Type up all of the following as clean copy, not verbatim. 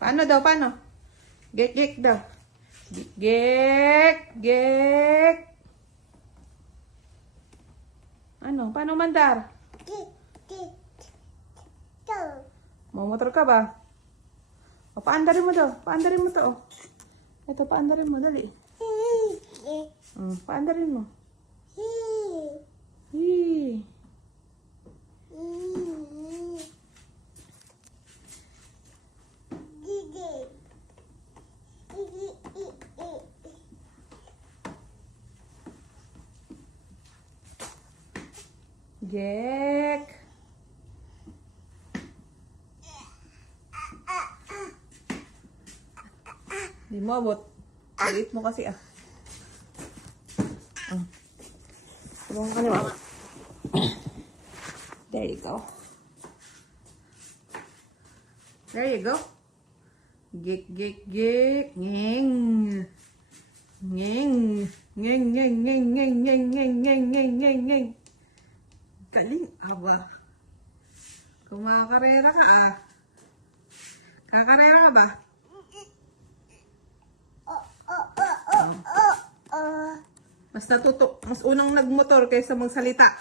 Paano daw? Paano? Gek, gek daw. Gek, gek. Ano? Paano mandar? Mamotor ka ba? O, paandarin mo daw. Paandarin mo to, oh. Ito, paandarin mo. Dali. Paandarin mo. Hii. Jack. Di mo abot. Palit mo kasi ah. Tulungan ka ni mama. There you go. There you go. Gik, gik, gik. Ngeng. Ngeng. Ngeng, ngeng, ngeng, ngeng, ngeng, ngeng, ngeng, ngeng, ngeng, ngeng. Galing, aba. Kumakarera ka ah. Kakarera ka ba? Mas unang nagmotor kaysa magsalita.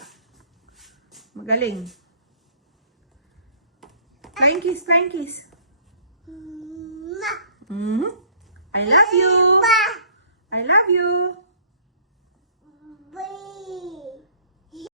Magaling. Flying kiss, flying kiss. I love you. I love you.